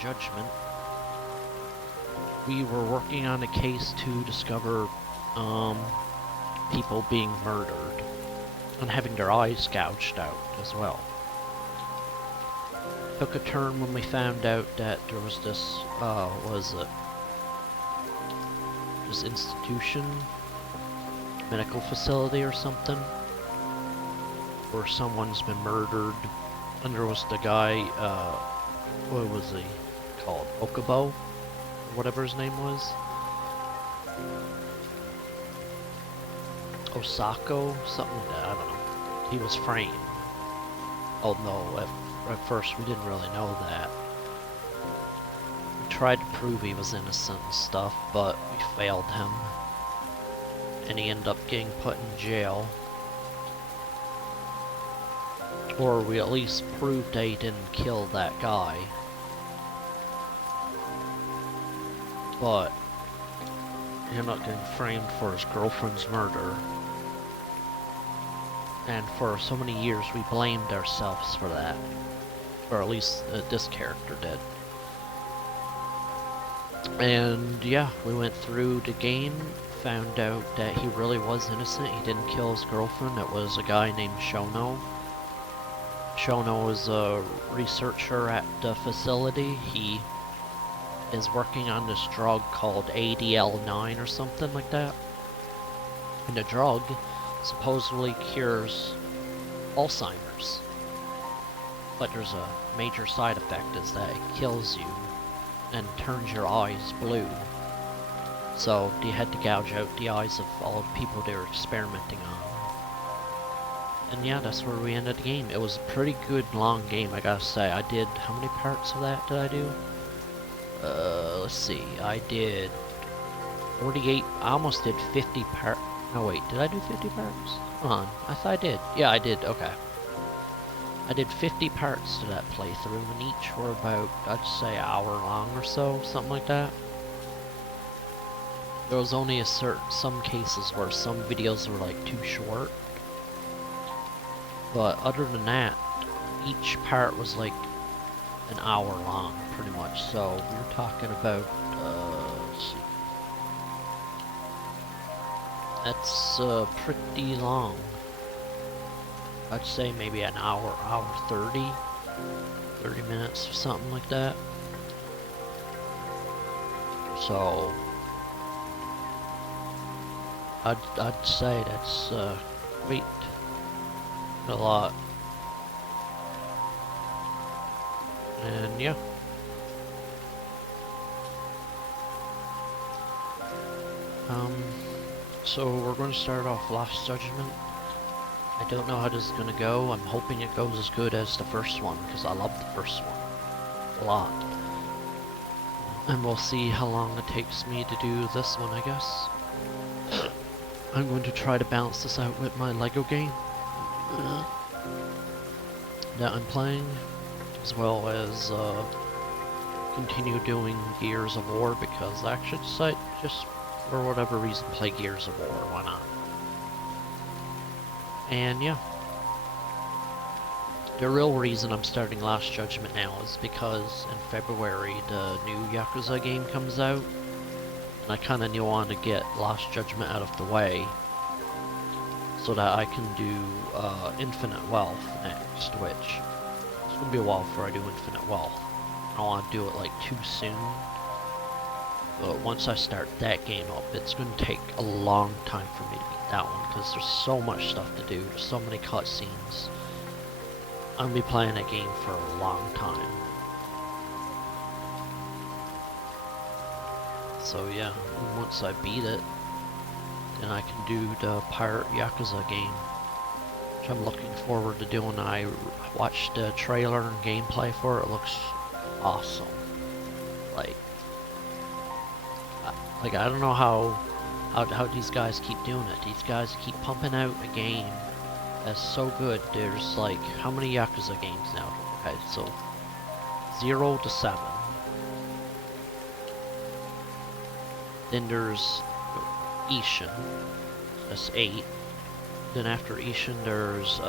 Judgment, we were working on a case to discover people being murdered and having their eyes gouged out as well. Took a turn when we found out that there was this, this institution, medical facility or something, where someone's been murdered, and there was the guy, what was he called? Okubo? Or whatever his name was? Osako? Something like that, I don't know. He was framed. Oh no, at first we didn't really know that. We tried to prove he was innocent and stuff, but we failed him. And he ended up getting put in jail. Or we at least proved that he didn't kill that guy. But he ended up getting framed for his girlfriend's murder. And for so many years we blamed ourselves for that. Or at least this character did. And yeah, we went through the game, found out that he really was innocent. He didn't kill his girlfriend. It was a guy named Shono. Shono is a researcher at the facility. He is working on this drug called ADL9 or something like that. And the drug supposedly cures Alzheimer's. But there's a major side effect, is that it kills you and turns your eyes blue. So they had to gouge out the eyes of all the people they were experimenting on. And yeah, that's where we ended the game. It was a pretty good long game, I gotta say. I did, how many parts of that did I do? Let's see, I did 48, I almost did 50 parts. No wait, did I do 50 parts? Hold on, I thought I did. Yeah, I did, okay. I did 50 parts to that playthrough, and each were about, I'd say, an hour long or so, something like that. There was only some cases where some videos were like too short. But other than that, each part was like an hour long, pretty much. So we're talking about, let's see. That's pretty long. I'd say maybe an hour 30 minutes or something like that. So I'd say that's quite a lot. And yeah. So we're going to start off Lost Judgment. I don't know how this is going to go. I'm hoping it goes as good as the first one, because I love the first one a lot. And we'll see how long it takes me to do this one, I guess. I'm going to try to balance this out with my Lego game that I'm playing, as well as continue doing Gears of War, because I actually decided just for whatever reason play Gears of War, why not? And yeah, the real reason I'm starting Lost Judgment now is because in February the new Yakuza game comes out, and I kind of want to get Lost Judgment out of the way so that I can do Infinite Wealth next, which it's going to be a while before I do Infinite Wealth. I don't want to do it like too soon, but once I start that game up, it's going to take a long time for me to beat that one, because there's so much stuff to do, there's so many cutscenes. I'm going to be playing that game for a long time. So yeah, once I beat it, then I can do the Pirate Yakuza game, which I'm looking forward to doing. I watched the trailer and gameplay for it. It looks awesome. Like I don't know how these guys keep doing it. These guys keep pumping out a game that's so good. There's like, how many Yakuza games now? Okay, so 0 to 7. Then there's Ishin, that's 8. Then after Ishin there's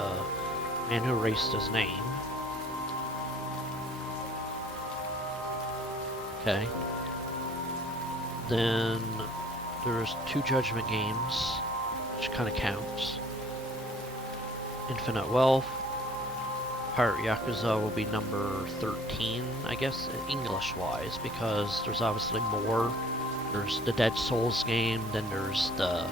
Man Who Erased His Name. Okay. Then there's 2 Judgment games, which kind of counts. Infinite Wealth. Part Yakuza will be number 13, I guess, English-wise, because there's obviously more. There's the Dead Souls game, then there's the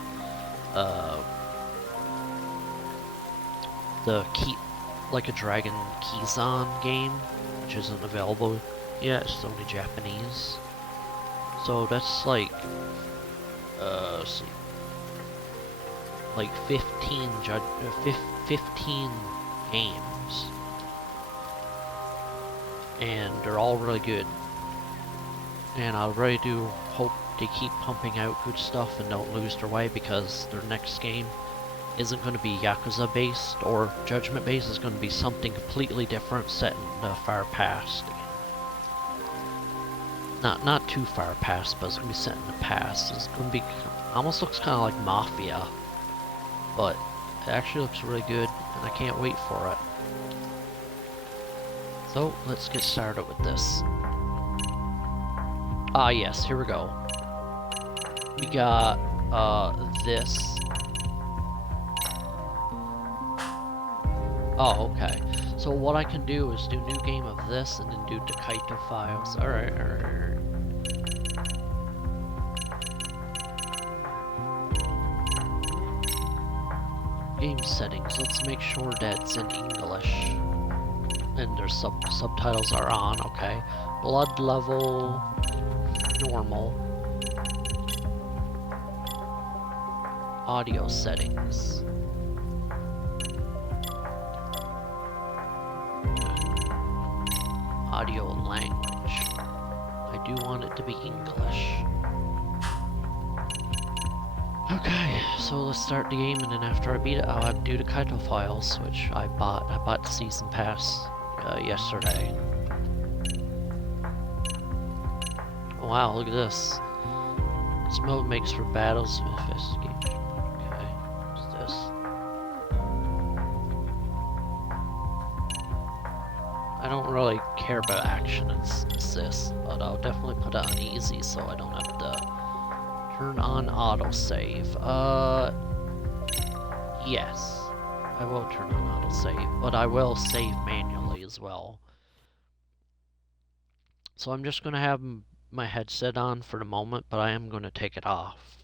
Like a Dragon Kizan game, which isn't available yet, it's only Japanese. So that's like, let's see, like 15 games. And they're all really good. And I really do hope they keep pumping out good stuff and don't lose their way, because their next game isn't going to be Yakuza based or Judgment based. It's going to be something completely different, set in the far past. Not too far past, but it's going to be set in the past. It's going to be, almost looks kind of like Mafia, but it actually looks really good, and I can't wait for it. So let's get started with this. Ah yes, here we go. We got this. Oh, okay. So what I can do is do new game of this and then do Taikaito files. Alright. Game settings. Let's make sure that's in English. And their subtitles are on, okay. Blood level, normal. Audio settings. Audio language. I do want it to be English. Okay, so let's start the game, and then after I beat it, I'll have to do the Kaito files, which I bought. I bought the season pass yesterday. Wow, look at this. This mode makes for battles with investigation. Okay, what's this? I don't really care about action and assist, but I'll definitely put it on easy so I don't have to turn on autosave. Yes. I will turn on autosave, but I will save manually as well. So I'm just gonna have my headset on for the moment, but I am gonna take it off.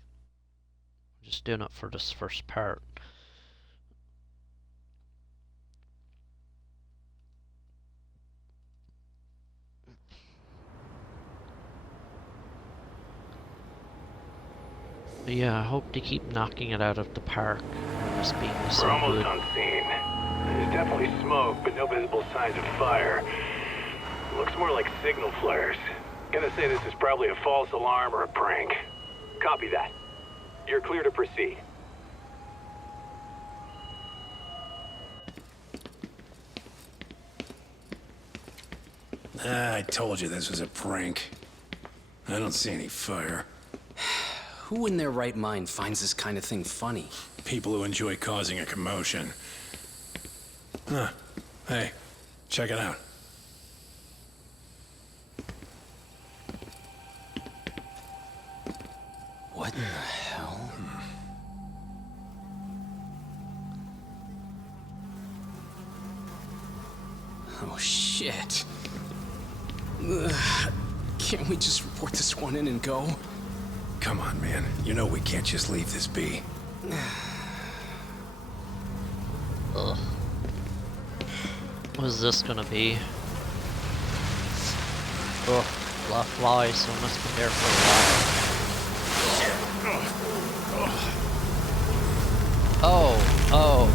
I'm just doing it for this first part. But yeah, I hope to keep knocking it out of the park. This being so We're almost good. on scene. There's definitely smoke, but no visible signs of fire. Looks more like signal flares. Gonna say this is probably a false alarm or a prank. Copy that. You're clear to proceed. I told you this was a prank. I don't see any fire. Who in their right mind finds this kind of thing funny? People who enjoy causing a commotion. Huh. Hey, check it out. What the hell? Oh, shit. Ugh. Can't we just report this one in and go? Come on, man. You know we can't just leave this be. Ugh. What is this gonna be? Ugh, a lot of flies, so I must be there for a while. Oh. Oh.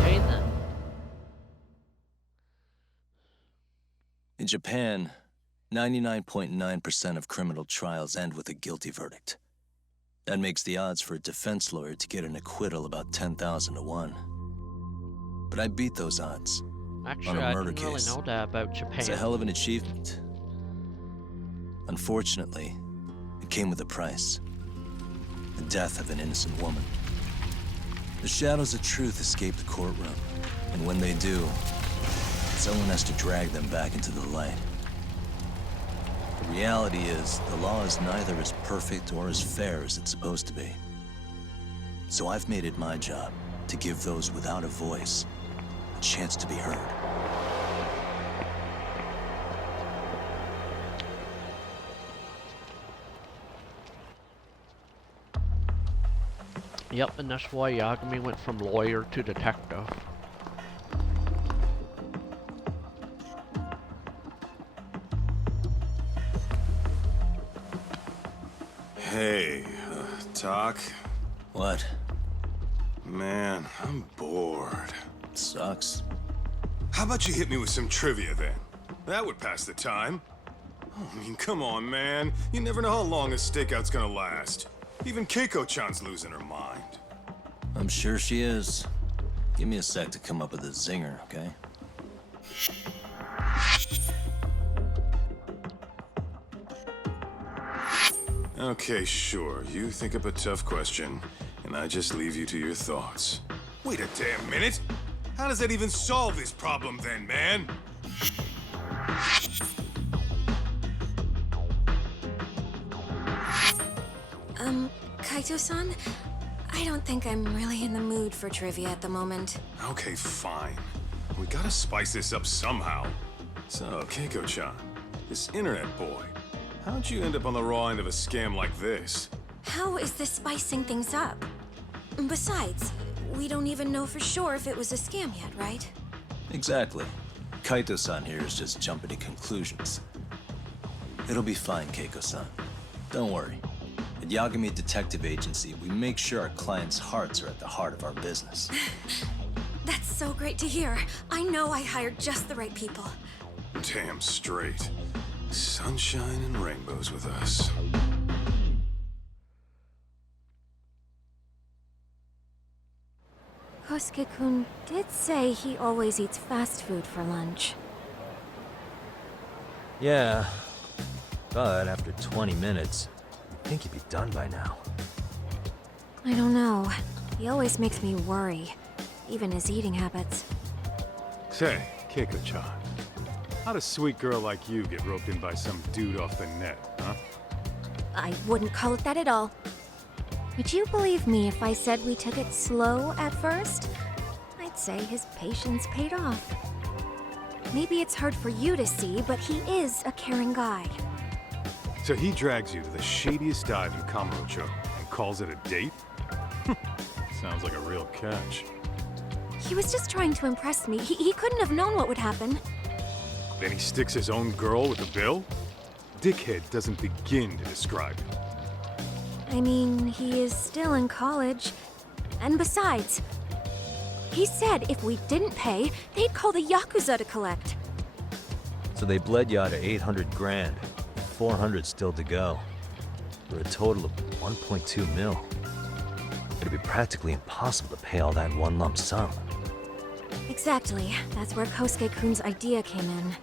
Okay then. In Japan, 99.9% of criminal trials end with a guilty verdict. That makes the odds for a defense lawyer to get an acquittal about 10,000 to 1. But I beat those odds. Actually, a I murder didn't really case. know that about Japan. It's a hell of an achievement. Unfortunately, it came with a price. The death of an innocent woman. The shadows of truth escape the courtroom, and when they do, someone has to drag them back into the light. The reality is, the law is neither as perfect or as fair as it's supposed to be. So I've made it my job to give those without a voice a chance to be heard. Yep, and that's why Yagami went from lawyer to detective. Hey, Talk? What? Man, I'm bored. Sucks. How about you hit me with some trivia then? That would pass the time. Oh, I mean, come on, man. You never know how long a stakeout's gonna last. Even Keiko-chan's losing her mind. I'm sure she is. Give me a sec to come up with a zinger, okay? Okay, sure. You think up a tough question, and I just leave you to your thoughts. Wait a damn minute! How does that even solve this problem then, man? Kaito-san? I don't think I'm really in the mood for trivia at the moment. Okay, fine. We gotta spice this up somehow. So, Keiko-chan, this internet boy, how'd you end up on the raw end of a scam like this? How is this spicing things up? Besides, we don't even know for sure if it was a scam yet, right? Exactly. Kaito-san here is just jumping to conclusions. It'll be fine, Keiko-san. Don't worry. At Yagami Detective Agency, we make sure our clients' hearts are at the heart of our business. That's so great to hear. I know I hired just the right people. Damn straight. Sunshine and rainbows with us. Kosuke-kun did say he always eats fast food for lunch. Yeah, but after 20 minutes, you'd think he'd be done by now. I don't know. He always makes me worry, even his eating habits. Say, Keiko-chan, how'd a sweet girl like you get roped in by some dude off the net, huh? I wouldn't call it that at all. Would you believe me if I said we took it slow at first? I'd say his patience paid off. Maybe it's hard for you to see, but he is a caring guy. So he drags you to the shadiest dive in Kamurocho and calls it a date? Sounds like a real catch. He was just trying to impress me. He couldn't have known what would happen. Then he sticks his own girl with the bill? Dickhead doesn't begin to describe it. I mean, he is still in college. And besides, he said if we didn't pay, they'd call the Yakuza to collect. So they bled you out of 800 grand, 400 still to go, for a total of 1.2 mil. It'd be practically impossible to pay all that in one lump sum. Exactly. That's where Kosuke-kun's idea came in.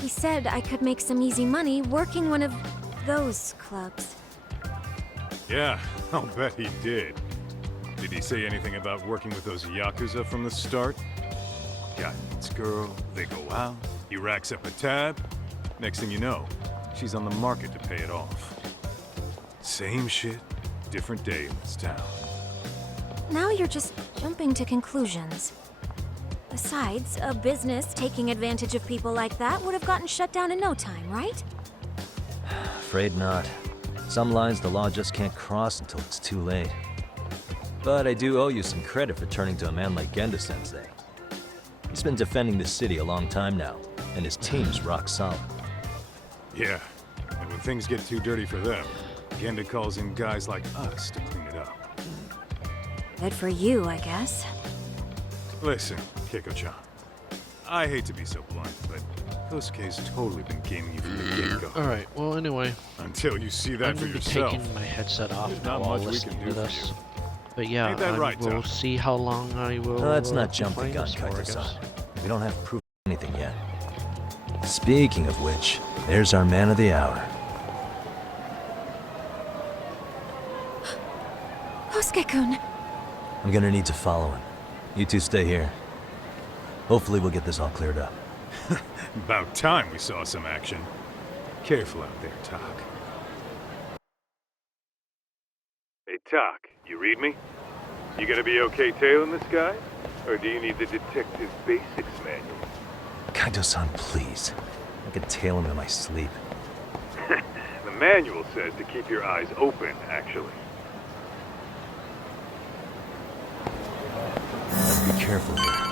He said I could make some easy money working one of those clubs. Yeah, I'll bet he did. Did he say anything about working with those Yakuza from the start? Guy meets girl, they go out, he racks up a tab. Next thing you know, she's on the market to pay it off. Same shit, different day in this town. Now you're just jumping to conclusions. Besides, a business taking advantage of people like that would have gotten shut down in no time, right? Afraid not. Some lines the law just can't cross until it's too late. But I do owe you some credit for turning to a man like Genda-sensei. He's been defending this city a long time now, and his team's rock solid. Yeah, and when things get too dirty for them, Genda calls in guys like us to clean it up. Good for you, I guess. Listen, Keiko-chan, I hate to be so blunt, but Kosuke's totally been gaming you from the get-go. Alright, well anyway, Until you see that I'm for gonna be yourself. taking my headset off There's now not while much we listening can to do for this. you. But yeah, Ain't that I right, will Doc? see how long I will Let's not be jump the playing gun, this for, I Kaito-san. guess. If We don't have proof of anything yet. Speaking of which, there's our man of the hour. Kosuke-kun. I'm gonna need to follow him. You two stay here. Hopefully we'll get this all cleared up. About time we saw some action. Careful out there, Talk. Hey, Talk, you read me? You gonna be okay tailing this guy? Or do you need the detective basics manual? Kaito-san, please. I could tail him in my sleep. The manual says to keep your eyes open, actually. Let's be careful here.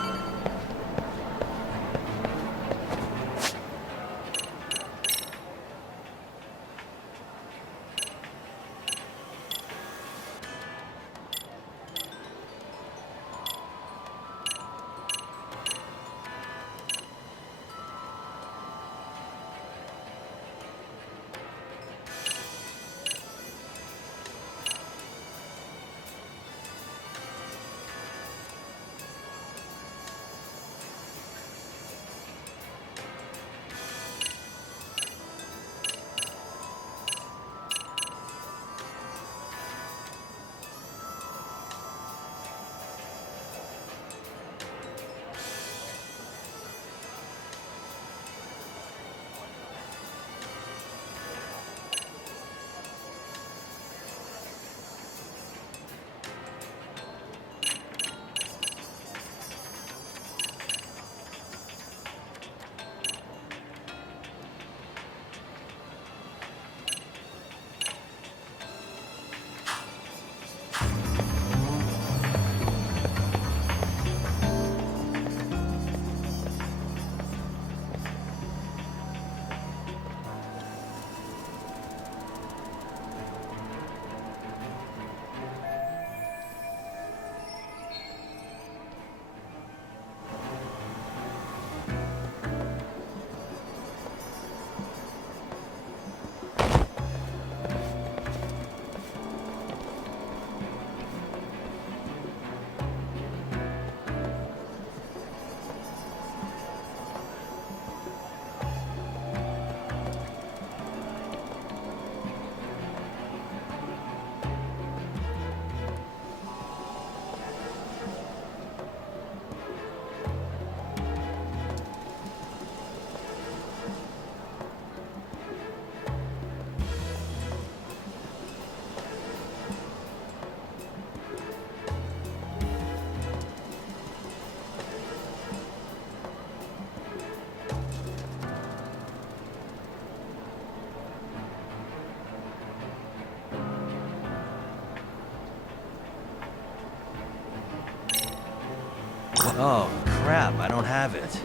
Oh, crap, I don't have it.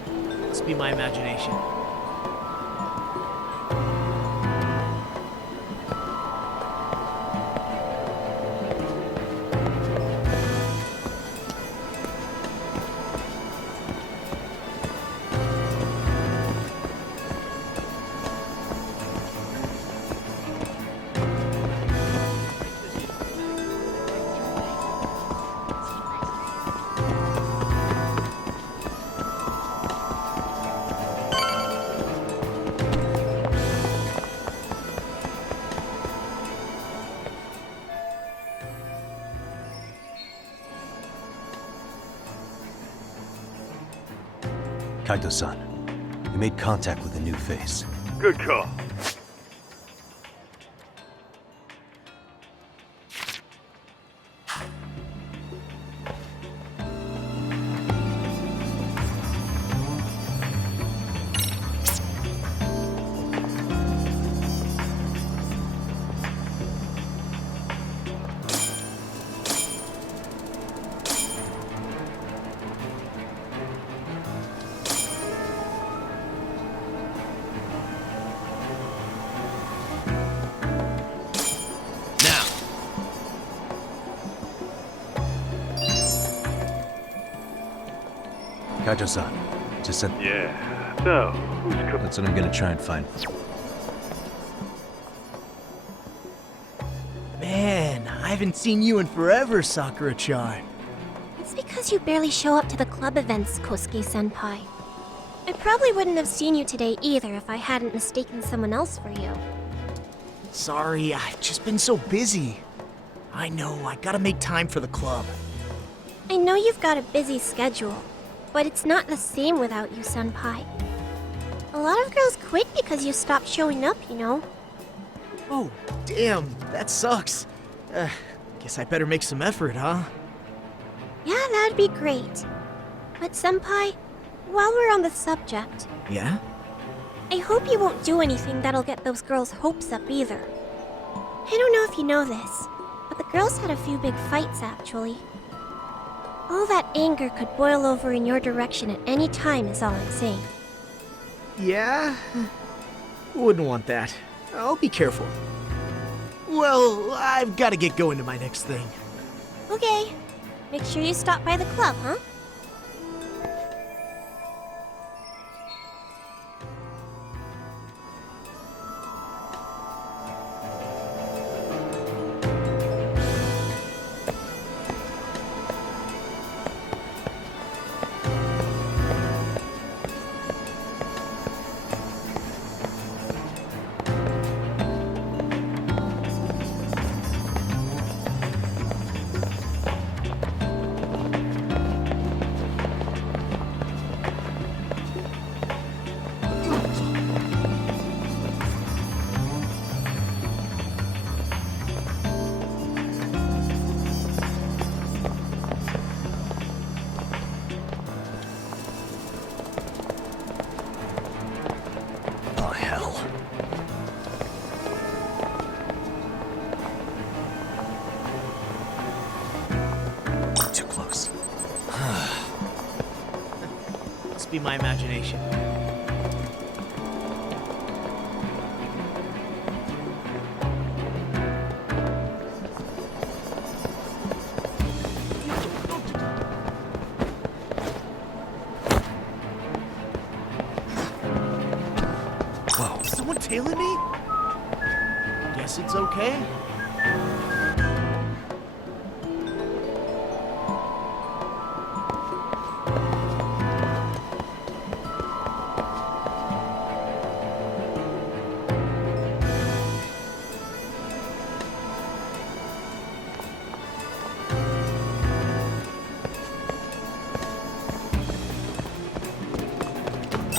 Must be my imagination. Kaito-san, you made contact with a new face. Good call. Kaito-san, just said... Yeah, so, who's That's what I'm gonna try and find. Man, I haven't seen you in forever, Sakura-chan. It's because you barely show up to the club events, Kosuke-senpai. I probably wouldn't have seen you today either if I hadn't mistaken someone else for you. Sorry, I've just been so busy. I know, I gotta make time for the club. I know you've got a busy schedule, but it's not the same without you, Senpai. A lot of girls quit because you stopped showing up, you know. Oh, damn, that sucks. Guess I better make some effort, huh? Yeah, that'd be great. But Senpai, while we're on the subject, Yeah? I hope you won't do anything that'll get those girls' hopes up either. I don't know if you know this, but the girls had a few big fights actually. All that anger could boil over in your direction at any time is all I'm saying. Yeah? Wouldn't want that. I'll be careful. Well, I've gotta get going to my next thing. Okay, make sure you stop by the club, huh? Oh, hell. Too close. Must be my imagination. Whoa. Someone tailing me? Guess it's okay.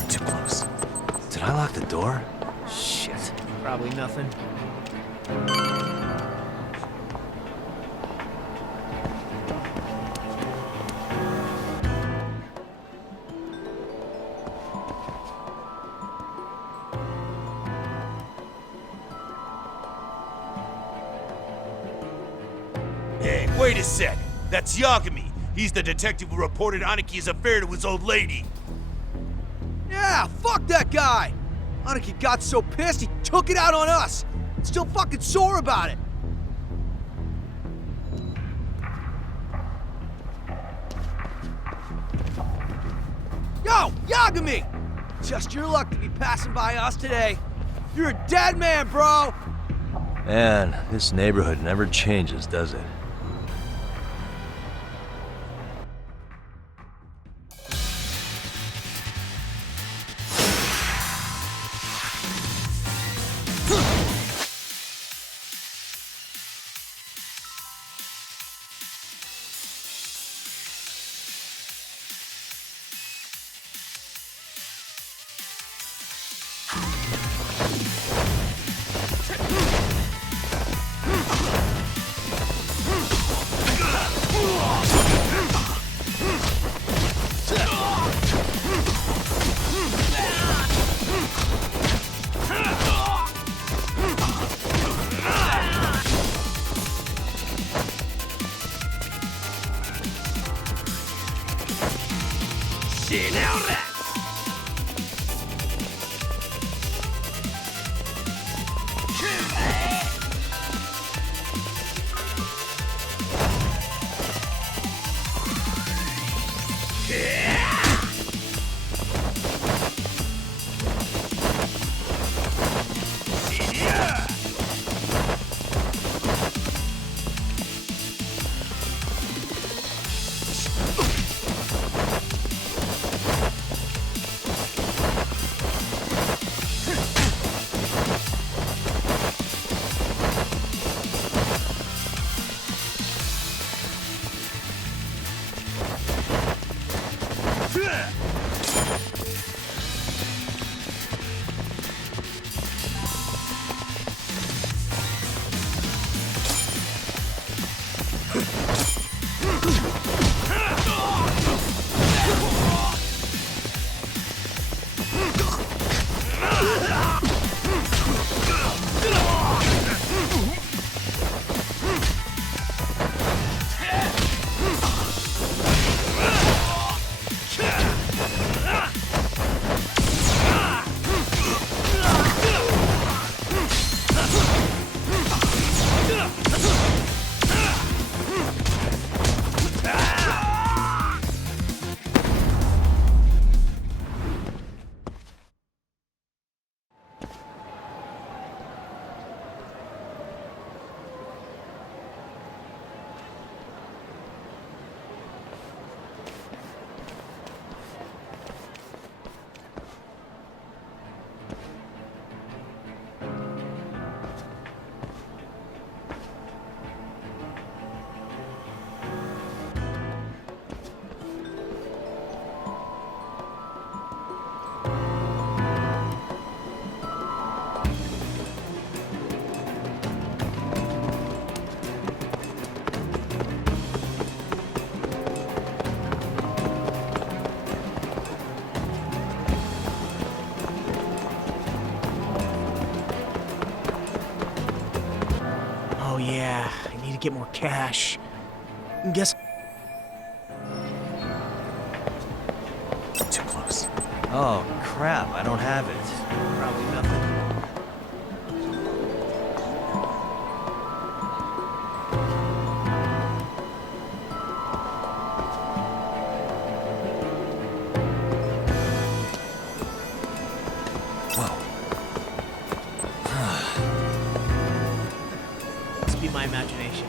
Too close. Did I lock the door? Shit, probably nothing. Hey, wait a sec. That's Yagami. He's the detective who reported Aniki's affair to his old lady. Yeah, fuck that guy! Aniki got so pissed he took it out on us. Still fucking sore about it. Yo, Yagami! Just your luck to be passing by us today. You're a dead man, bro! Man, this neighborhood never changes, does it? Oh yeah, I need to get more cash. Guess... Too close. Oh, crap, I don't have it. Probably nothing. Must be my imagination.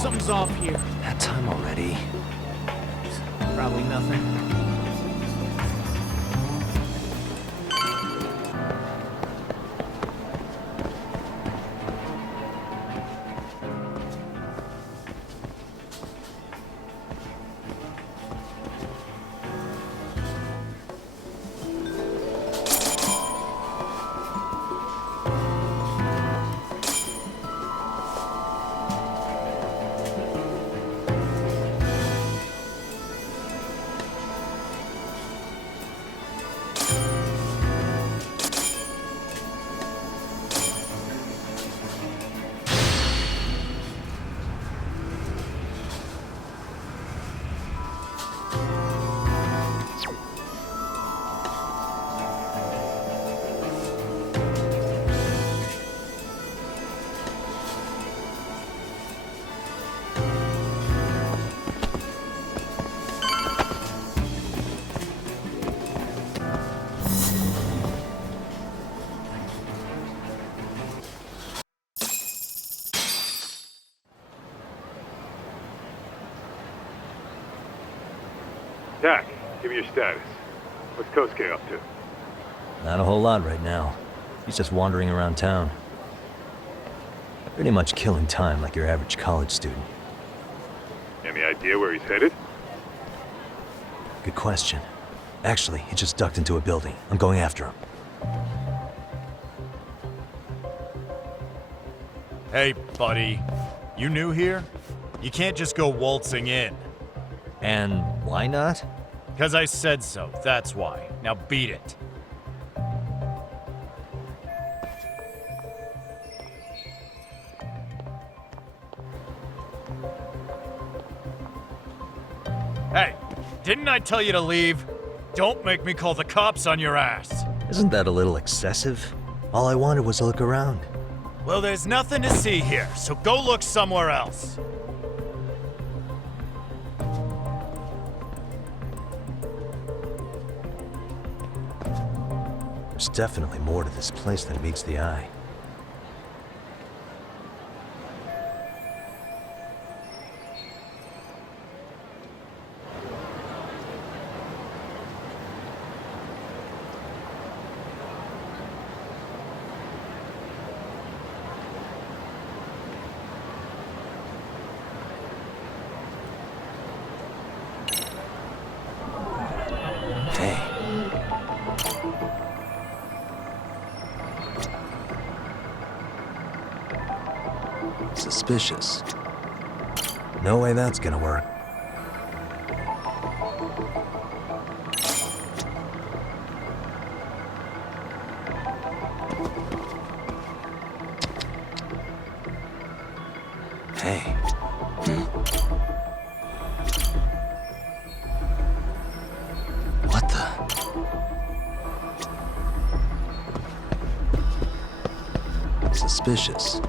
Something's off here. That time already. Probably nothing. Dak, give me your status. What's Kosuke up to? Not a whole lot right now. He's just wandering around town. Pretty much killing time like your average college student. Any idea where he's headed? Good question. Actually, he just ducked into a building. I'm going after him. Hey, buddy. You new here? You can't just go waltzing in. And why not? 'Cause I said so, that's why. Now beat it. Hey, didn't I tell you to leave? Don't make me call the cops on your ass. Isn't that a little excessive? All I wanted was to look around. Well, there's nothing to see here, so go look somewhere else. There's definitely more to this place than meets the eye. Suspicious. No way that's gonna work. Hey. What the? Suspicious.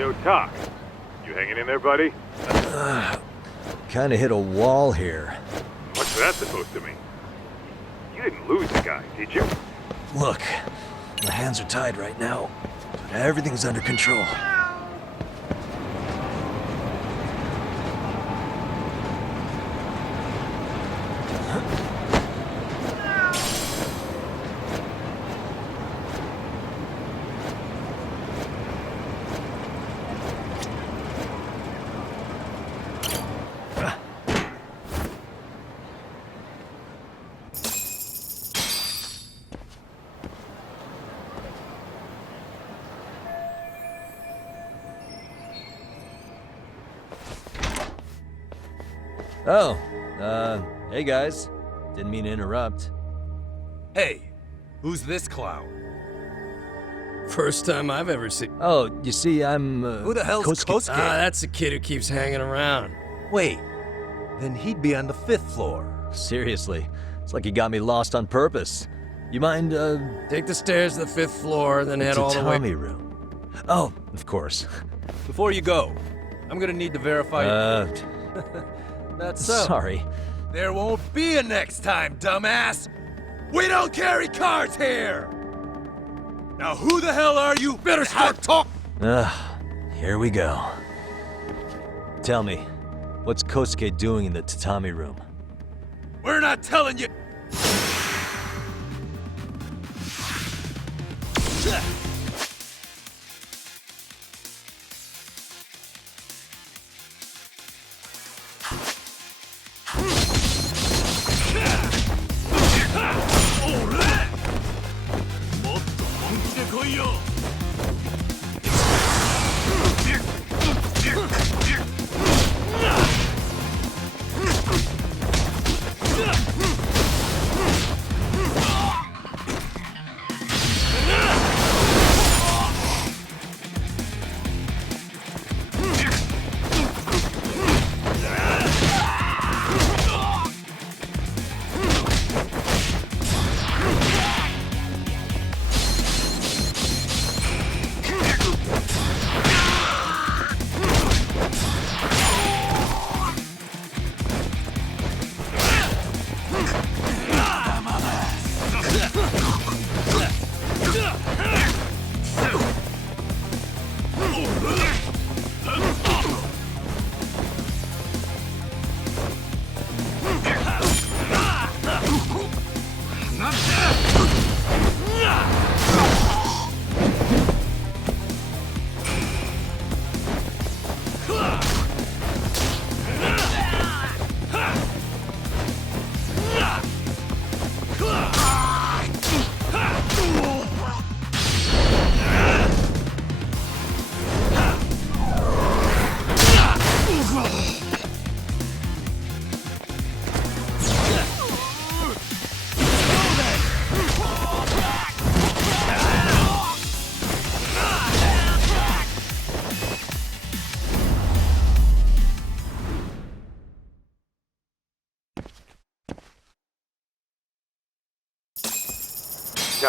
Yo, Talk. You hanging in there, buddy? Kinda hit a wall here. What's that supposed to mean? You didn't lose the guy, did you? Look, my hands are tied right now, but everything's under control. Oh, hey guys. Didn't mean to interrupt. Hey, who's this clown? First time I've ever seen. Oh, you see, I'm, Who the hell's Kosuke? Ah, that's the kid who keeps hanging around. Wait, then he'd be on the 5th floor. Seriously, it's like you got me lost on purpose. You mind, Take the stairs to the 5th floor, then head all the way. tatami room. Oh, of course. Before you go, I'm gonna need to verify. That's so. Sorry. There won't be a next time, dumbass! We don't carry cards here! Now who the hell are you? Better start talking! Here we go. Tell me, what's Kosuke doing in the tatami room? We're not telling you!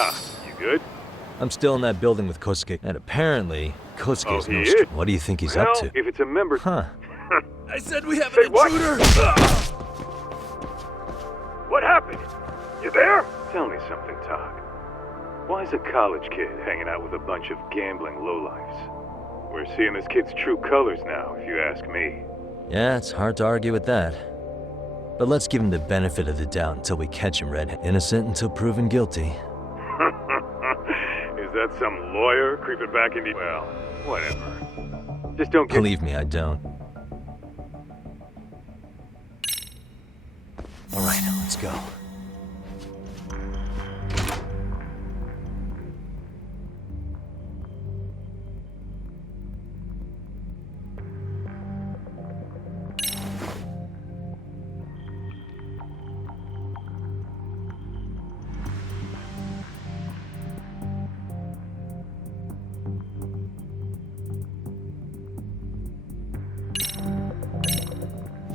Doc, you good? I'm still in that building with Kosuke, and apparently, Kosuke's he no is? What do you think he's up to? If it's a member... Huh. I said we have Say an what? intruder! What happened? You there? Tell me something, Todd. Why is a college kid hanging out with a bunch of gambling lowlifes? We're seeing this kid's true colors now, if you ask me. Yeah, it's hard to argue with that. But let's give him the benefit of the doubt until we catch him red. Innocent until proven guilty. Is that some lawyer creeping back into... Well, whatever. Just don't get... Believe me, I don't. All right, let's go.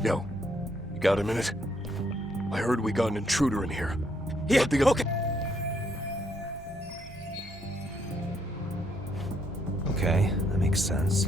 Yo, you got a minute? I heard we got an intruder in here. Yeah, Let the- okay. Okay, that makes sense.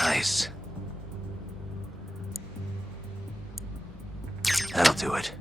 Nice. That'll do it.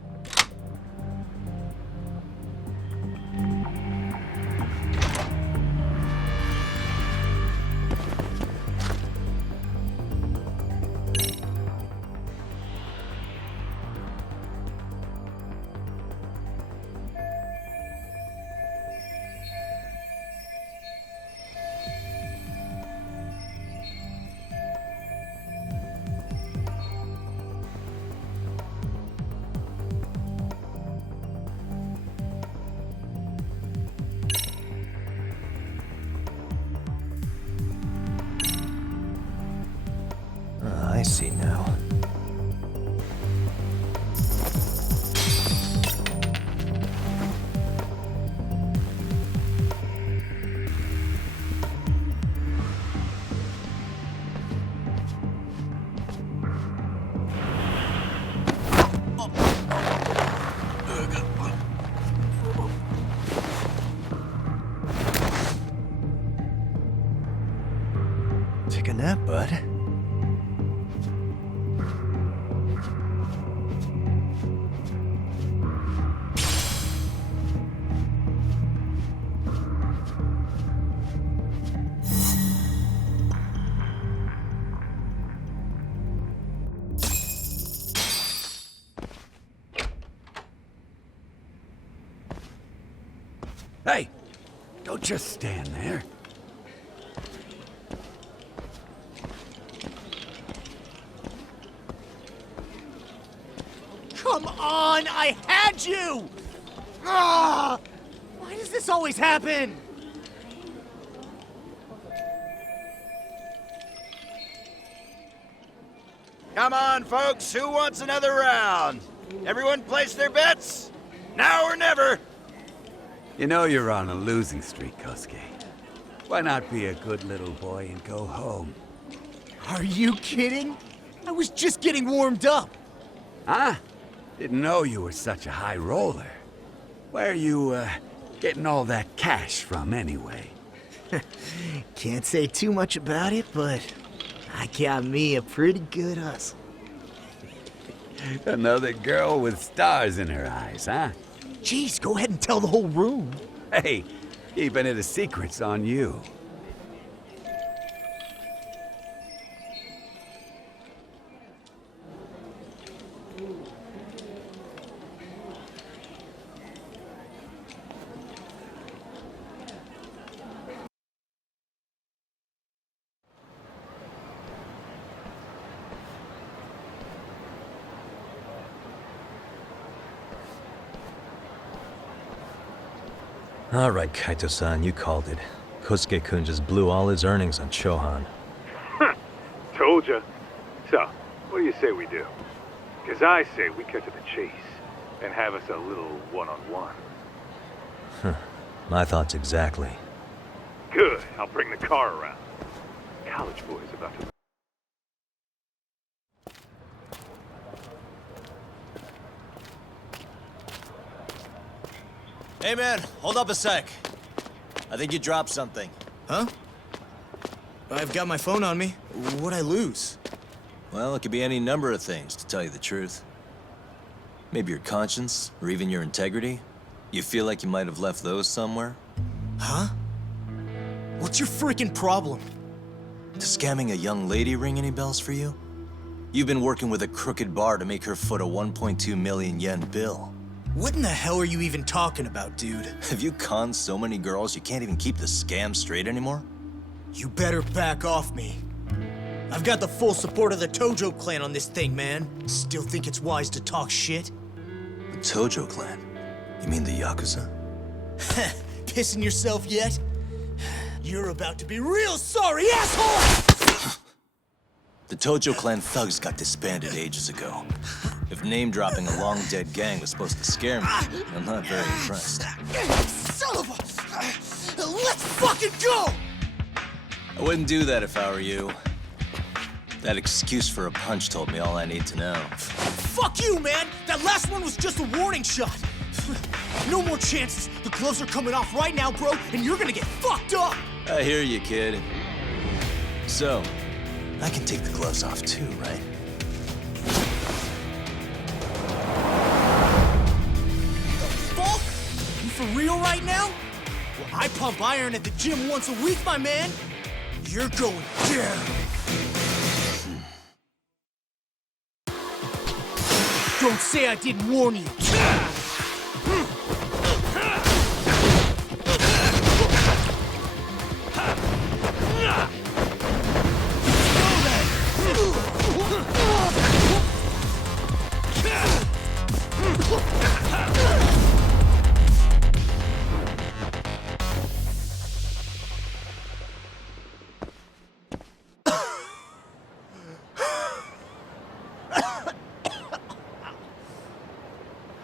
I see now. Take a nap, bud. Hey, Don't just stand there. Come on, I had you! Ah! Why does this always happen? Come on, folks, who wants another round? Everyone place their bets? Now or never! You know you're on a losing streak, Kosuke. Why not be a good little boy and go home? Are you kidding? I was just getting warmed up. Huh? Didn't know you were such a high roller. Where are you, getting all that cash from, anyway? Can't say too much about it, but I got me a pretty good hustle. Another girl with stars in her eyes, huh? Jeez, go ahead and tell the whole room. Hey, keeping it a secret's on you. All right, Kaito-san, you called it. Kosuke-kun just blew all his earnings on Chohan. Told ya. So, what do you say we do? Because I say we cut to the chase and have us a little one-on-one. My thoughts exactly. Good. I'll bring the car around. College boy's about to... Hey man, hold up a sec. I think you dropped something. Huh? I've got my phone on me. What'd I lose? Well, it could be any number of things, to tell you the truth. Maybe your conscience, or even your integrity. You feel like you might have left those somewhere? Huh? What's your freaking problem? Does scamming a young lady ring any bells for you? You've been working with a crooked bar to make her foot a 1.2 million yen bill. What in the hell are you even talking about, dude? Have you conned so many girls you can't even keep the scam straight anymore? You better back off me. I've got the full support of the Tojo clan on this thing, man. Still think it's wise to talk shit? The Tojo clan? You mean the Yakuza? Pissing yourself yet? You're about to be real sorry, asshole! The Tojo clan thugs got disbanded ages ago. If name-dropping a long-dead gang was supposed to scare me, I'm not very impressed. Son of a... Let's fucking go! I wouldn't do that if I were you. That excuse for a punch told me all I need to know. Fuck you, man! That last one was just a warning shot! No more chances! The gloves are coming off right now, bro, and you're gonna get fucked up! I hear you, kid. So, I can take the gloves off too, right? Fuck? You for real right now? Well, I pump iron at the gym once a week, my man. You're going down. Don't say I didn't warn you.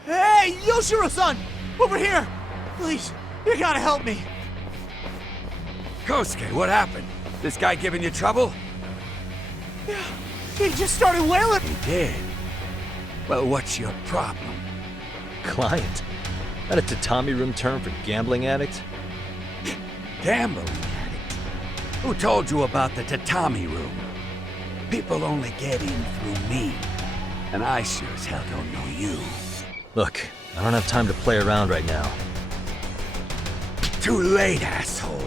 Hey, Yoshiro-san! Over here! Please, you gotta help me. Kosuke, what happened? This guy giving you trouble? Yeah, he just started wailing. He did? Well, what's your problem? Client? That a tatami room term for gambling addict? Gambling addict? Who told you about the tatami room? People only get in through me. And I sure as hell don't know you. Look, I don't have time to play around right now. Too late, asshole.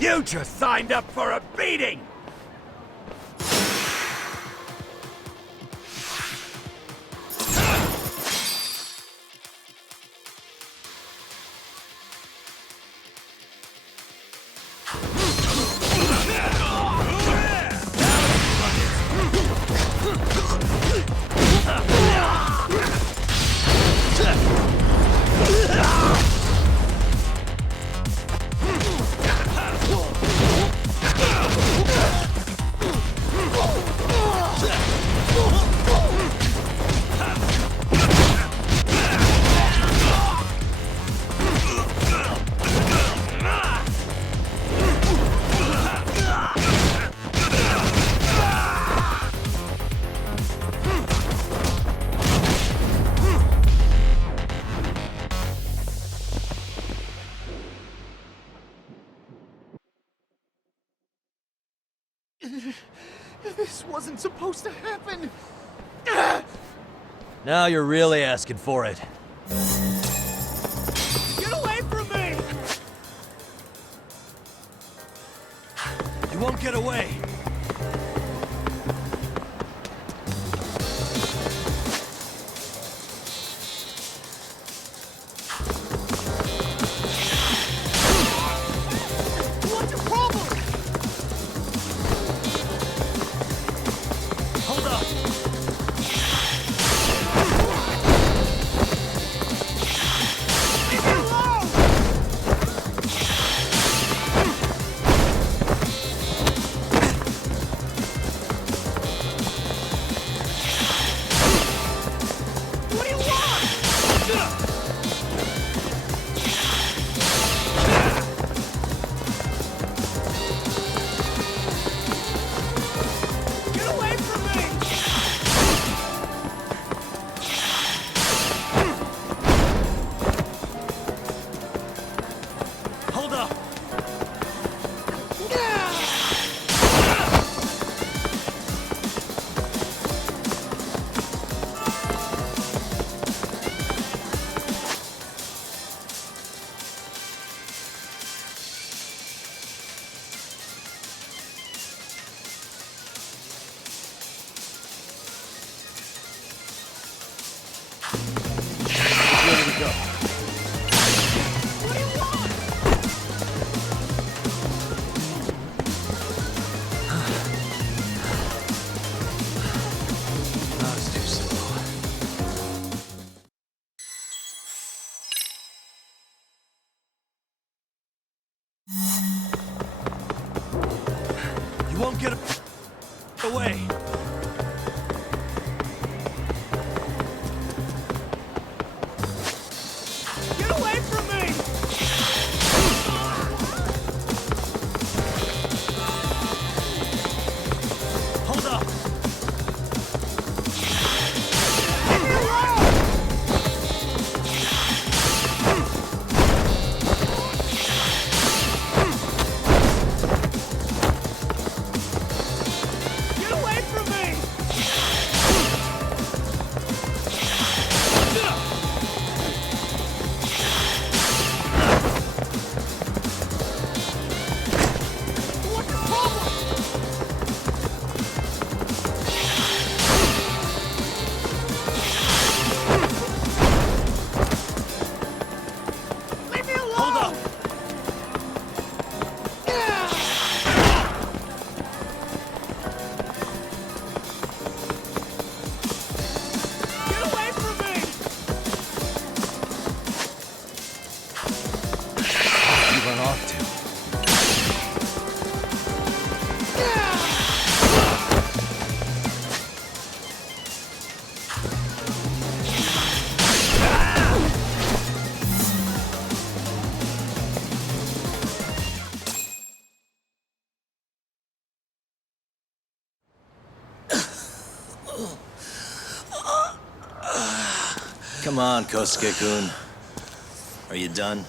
You just signed up for a beating! This wasn't supposed to happen. Now you're really asking for it. Get away from me! You won't get away. What's your problem? Hold up. Leave me alone! What do you want? Get away from me! Hold up. Ready to go. What do you want? That was too slow. You won't get away. Get away from me! Hold up. Leave me alone! Get away from me! What's your problem? Leave me alone! Hold up. Get away from me! You run off to. Come on, Kosuke-kun. Are you done?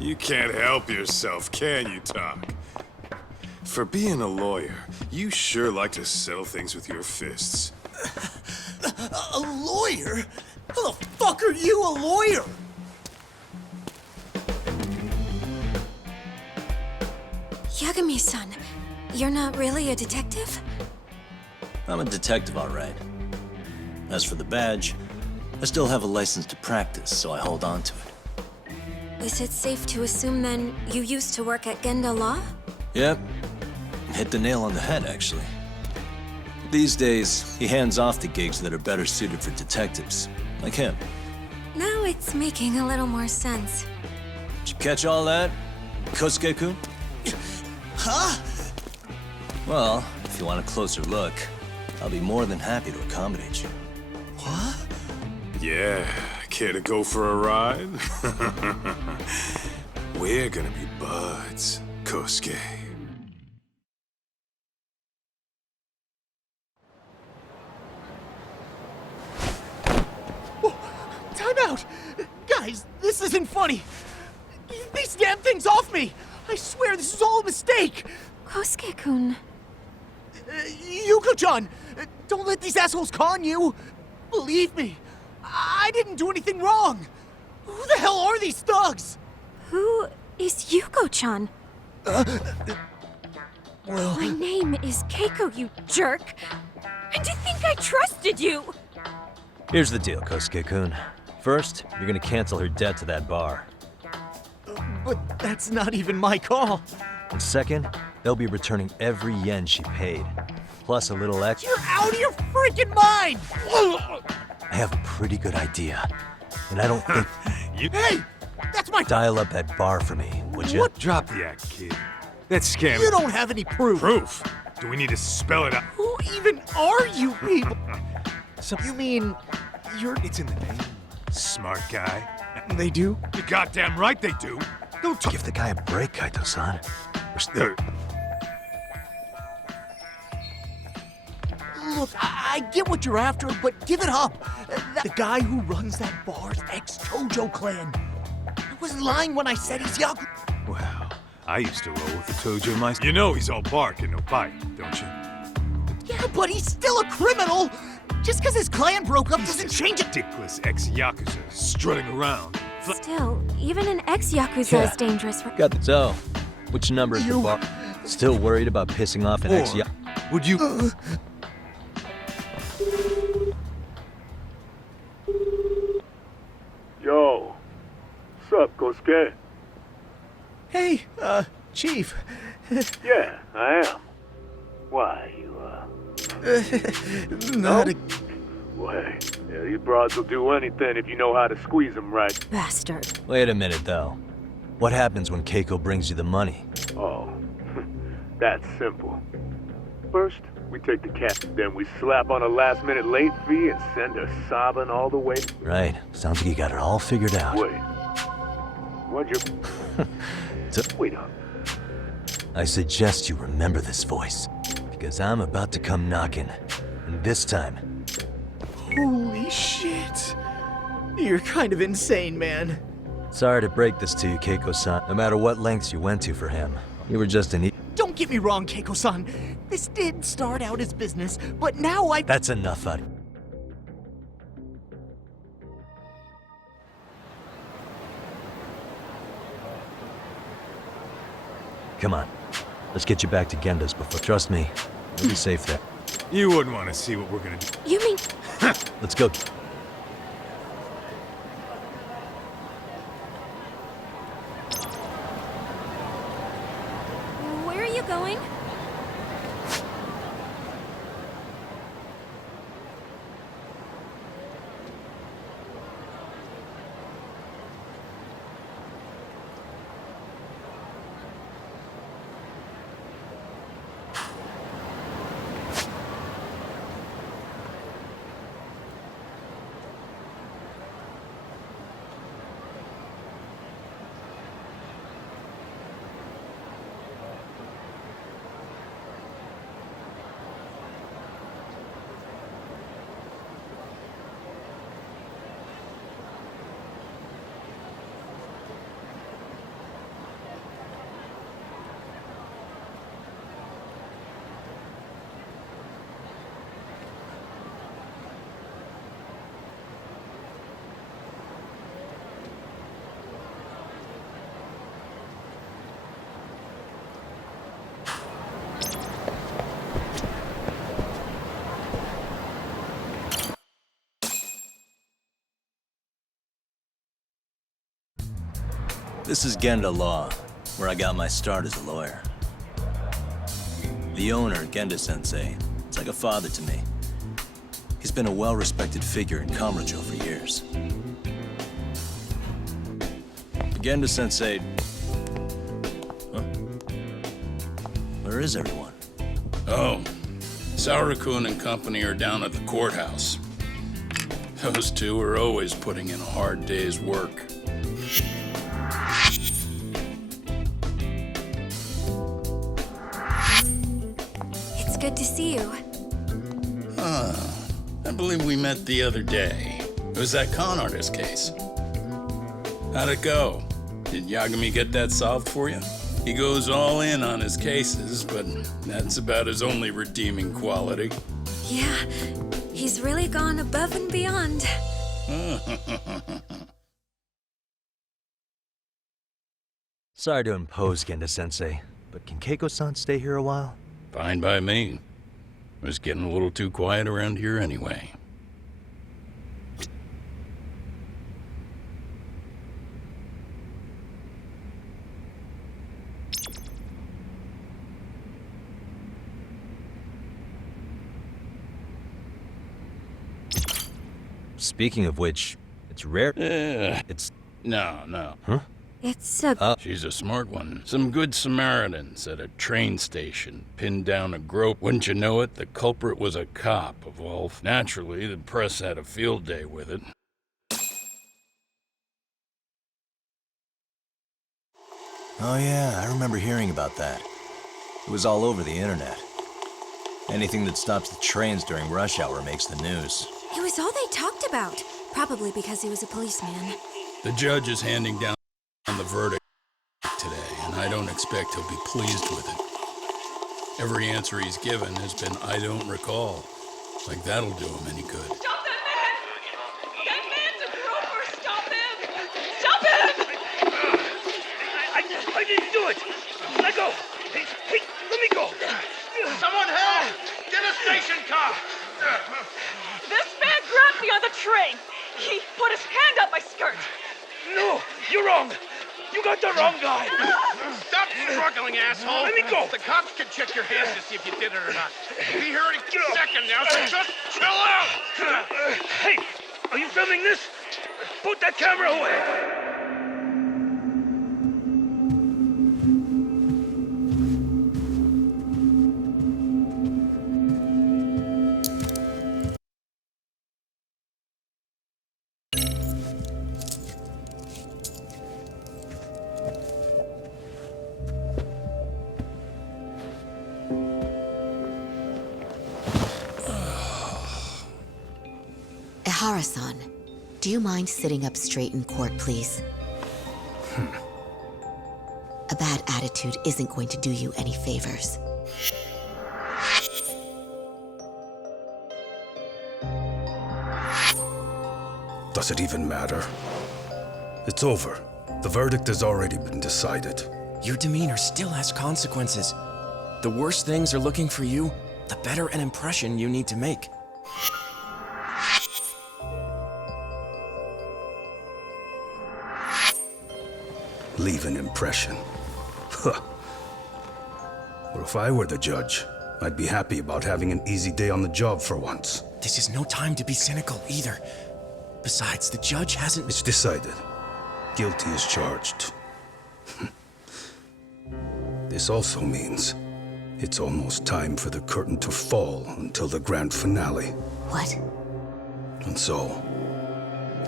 You can't help yourself, can you, Talk? For being a lawyer, you sure like to settle things with your fists. A lawyer? How the fuck are you a lawyer? Yagami-san, you're not really a detective? I'm a detective, all right. As for the badge, I still have a license to practice, so I hold on to it. Is it safe to assume then you used to work at Genda Law? Yep. Hit the nail on the head, actually. These days, he hands off the gigs that are better suited for detectives, like him. Now it's making a little more sense. Did you catch all that, Kosuke-kun? Huh? Well, if you want a closer look, I'll be more than happy to accommodate you. What? Yeah, care to go for a ride? We're gonna be buds, Kosuke. Time out! Guys, this isn't funny. These damn things off me! I swear this is all a mistake! Kosuke-kun. Yuko-chan! Don't let these assholes con you! Believe me, I didn't do anything wrong! Who the hell are these thugs? Who is Yuko-chan? Well... My name is Keiko, you jerk! And to think I trusted you! Here's the deal, Kosuke-kun. First, you're gonna cancel her debt to that bar. But that's not even my call. And second, they'll be returning every yen she paid. Plus a little extra. You're out of your freaking mind! I have a pretty good idea. And I don't think... Hey! That's my... Dial up that bar for me, would you? What? Drop the act, kid. That's scamming. You don't have any proof. Proof? Do we need to spell it out? Who even are you people? You mean... you're... It's in the name. Smart guy. They do? You're goddamn right they do. Don't talk. Give the guy a break, Kaito-san. We're still... Look, I get what you're after, but give it up. The guy who runs that bar's ex-Tojo clan. I wasn't lying when I said he's Yaku. Well, I used to roll with the Tojo myself. You know he's all bark and no bite, don't you? Yeah, but he's still a criminal. Just because his clan broke up doesn't change it. Ridiculous ex-Yakuza strutting around. Still, even an ex-Yakuza is dangerous for... Got the... So, which number is the bar? Still worried about pissing off an ex-Yakuza? Would you... Yo, sup, Kosuke? Hey, Chief. Yeah, I am. Why, you, Not a... Well, hey, yeah, these broads will do anything if you know how to squeeze them right. Bastard. Wait a minute, though. What happens when Keiko brings you the money? Oh, that's simple. First, we take the cat, then we slap on a last-minute late fee and send her sobbing all the way. Right. Sounds like you got it all figured out. Wait. What'd you... Wait up. I suggest you remember this voice, because I'm about to come knocking. And this time... Holy shit. You're kind of insane, man. Sorry to break this to you, Keiko-san. No matter what lengths you went to for him, you were just an Don't get me wrong, Keiko-san. This did start out as business, but now I... That's enough, Adi. Come on. Let's get you back to Genda's before... Trust me, you'll be safe there. You wouldn't want to see what we're gonna do. You mean... Let's go. Where are you going? This is Genda Law, where I got my start as a lawyer. The owner, Genda-sensei, It's like a father to me. He's been a well-respected figure in Kamurocho for years. Genda-sensei... Huh? Where is everyone? Oh, Saura-kun and company are down at the courthouse. Those two are always putting in a hard day's work. It's good to see you. I believe we met the other day. It was that con artist case. How'd it go? Did Yagami get that solved for you? He goes all in on his cases, but that's about his only redeeming quality. Yeah, he's really gone above and beyond. Sorry to impose, Genda-sensei, but can Keiko-san stay here a while? Fine by me. It was getting a little too quiet around here anyway. Speaking of which, it's rare. It's... No. Huh? It's a... She's a smart one. Some good Samaritans at a train station pinned down a grope. Wouldn't you know it, the culprit was a cop. Well, naturally, the press had a field day with it. Oh yeah, I remember hearing about that. It was all over the internet. Anything that stops the trains during rush hour makes the news. It was all they talked about. Probably because he was a policeman. The judge is handing down the verdict today, and I don't expect he'll be pleased with it. Every answer he's given has been, I don't recall. Like that'll do him any good. Stop that man! That man's a groper! Stop him! Stop him! I didn't do it! Let go! Hey, let me go! Someone help! Get a station car! This man grabbed me on the train! He put his hand up my skirt! No! You're wrong! You got the wrong guy! Stop struggling, asshole! Let me go! The cops can check your hands to see if you did it or not. Be here any second now, so just chill out! Hey! Are you filming this? Put that camera away! Ihara-san, do you mind sitting up straight in court, please? A bad attitude isn't going to do you any favors. Does it even matter? It's over. The verdict has already been decided. Your demeanor still has consequences. The worse things are looking for you, the better an impression you need to make. Leave an impression. Huh. Well, if I were the judge, I'd be happy about having an easy day on the job for once. This is no time to be cynical either. Besides, the judge hasn't... It's decided. Guilty is charged. This also means it's almost time for the curtain to fall until the grand finale. What? And so,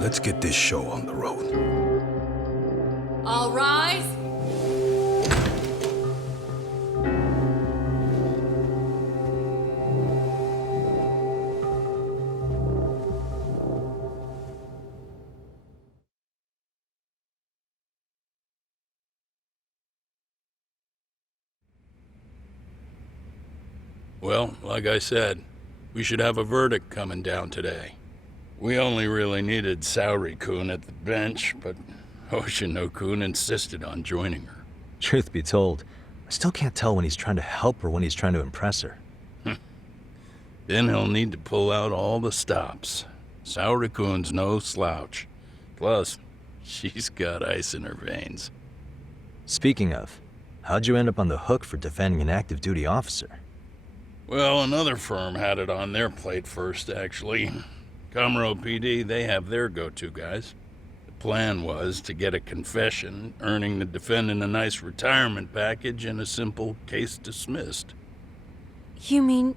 let's get this show on the road. All rise. Well, like I said, we should have a verdict coming down today. We only really needed Saori-kun at the bench, but Hoshino-kun insisted on joining her. Truth be told, I still can't tell when he's trying to help her when he's trying to impress her. Then he'll need to pull out all the stops. Saori-kun's no slouch. Plus, she's got ice in her veins. Speaking of, how'd you end up on the hook for defending an active duty officer? Well, another firm had it on their plate first, actually. Comro PD, they have their go-to guys. The plan was to get a confession, earning the defendant a nice retirement package and a simple case dismissed. You mean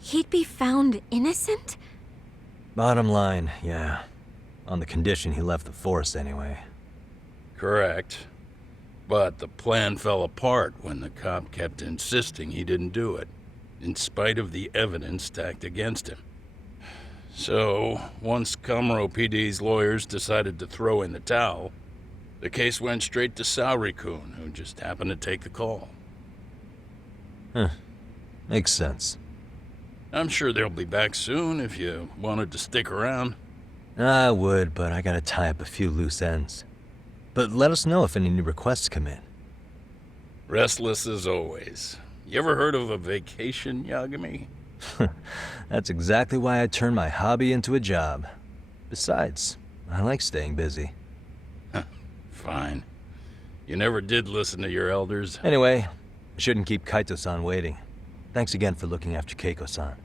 he'd be found innocent? Bottom line, yeah. On the condition he left the force anyway. Correct. But the plan fell apart when the cop kept insisting he didn't do it, in spite of the evidence stacked against him. So, once Comro PD's lawyers decided to throw in the towel, the case went straight to Saori-kun, who just happened to take the call. Huh. Makes sense. I'm sure they'll be back soon if you wanted to stick around. I would, but I gotta tie up a few loose ends. But let us know if any new requests come in. Restless as always. You ever heard of a vacation, Yagami? That's exactly why I turned my hobby into a job. Besides, I like staying busy. Fine. You never did listen to your elders. Anyway, I shouldn't keep Kaito-san waiting. Thanks again for looking after Keiko-san.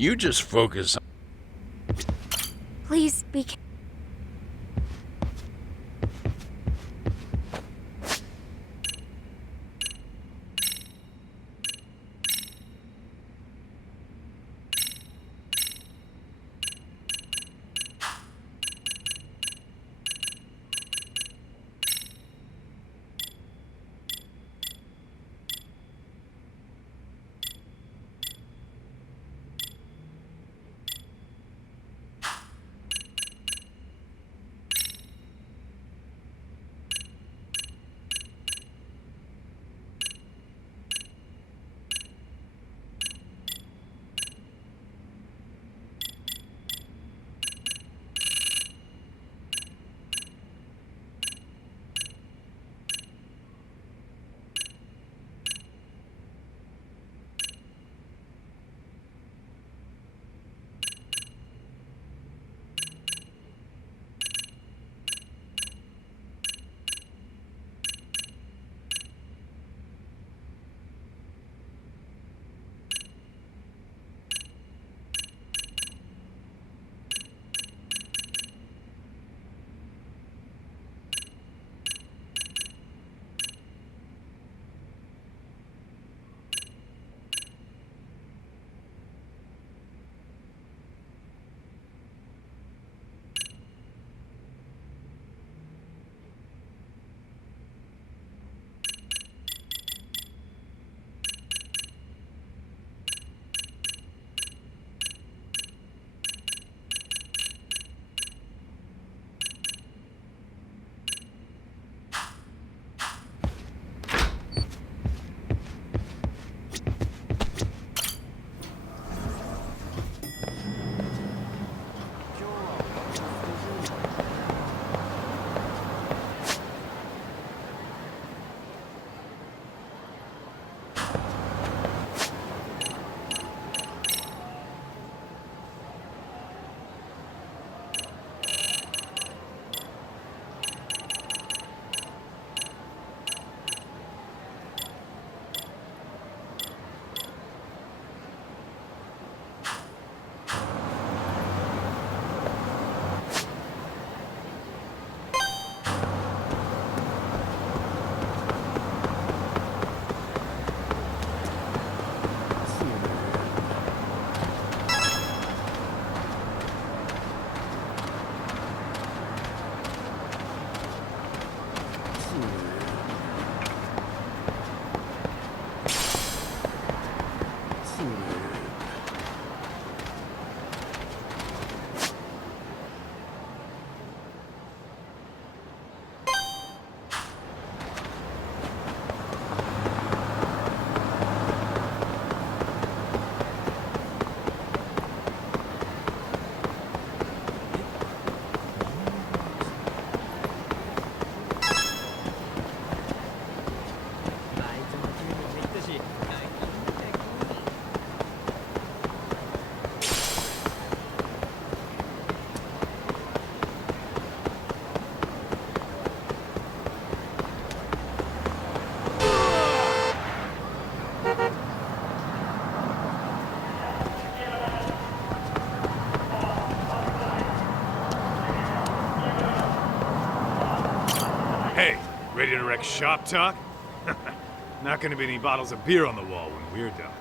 You just focus on... Please be careful. Direct shop talk? Not gonna be any bottles of beer on the wall when we're done.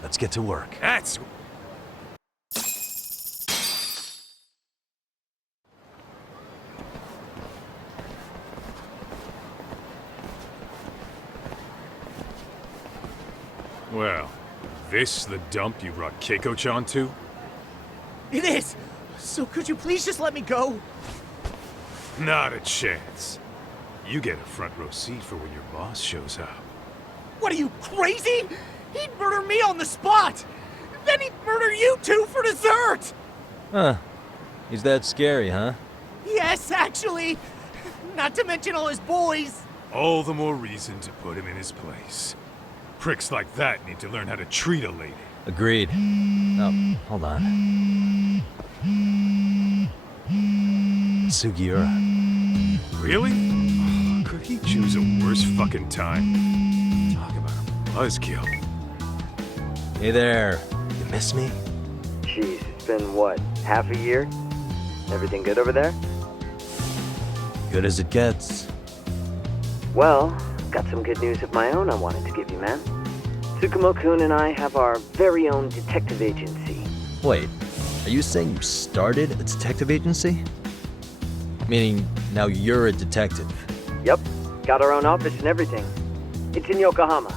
Let's get to work. That's... Well, this the dump you brought Keiko-chan to? It is! So could you please just let me go? Not a chance. You get a front row seat for when your boss shows up. What are you, crazy? He'd murder me on the spot! Then he'd murder you two for dessert! Huh. He's that scary, huh? Yes, actually! Not to mention all his boys! All the more reason to put him in his place. Pricks like that need to learn how to treat a lady. Agreed. Oh, hold on. Sugiura. Really? Could he choose a worse fucking time? Talk about a buzzkill. Hey there. You miss me? Jeez, it's been what, half a year? Everything good over there? Good as it gets. Well, got some good news of my own I wanted to give you, man. Tsukumo-kun and I have our very own detective agency. Wait, are you saying you started a detective agency? Meaning, now you're a detective? Yep, got our own office and everything. It's in Yokohama.